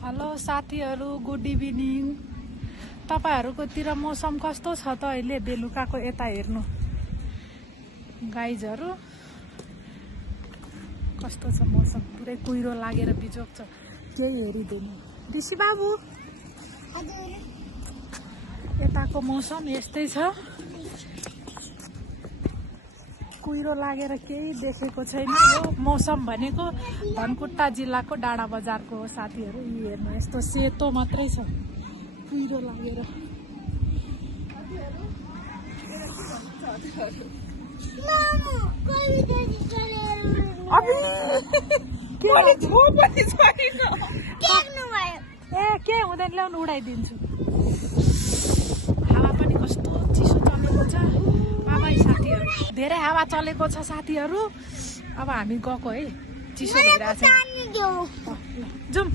Hello साथीहरू, good evening. तपाईहरुकोतिर मौसम कस्तो छ त अहिले? बेलुकाको यता हेर्नु गाइजहरु, कस्तो छ मौसम? पुरै कुहिरो लागेर बिजोक छ, केही हेरिदैन। ऋषि बाबु, यताको मौसम यस्तै छ, कुहिरो लागेर केही देखेको छैन। यो मौसम भनेको धनकुटा जिल्लाको डाँडा बजारको हो साथीहरू। यी हेर्नु, यस्तो सेतो मात्रै छ, कुहिरो लागेर। के हुँदैन, ल्याउनु उडाइदिन्छु। हावा पनि कस्तो चिसो चलेको छ बाबा साथीहरू, धेरै हावा चलेको छ साथीहरू। अब हामी गएको है, चिसो भइरहेछ। जाउँ।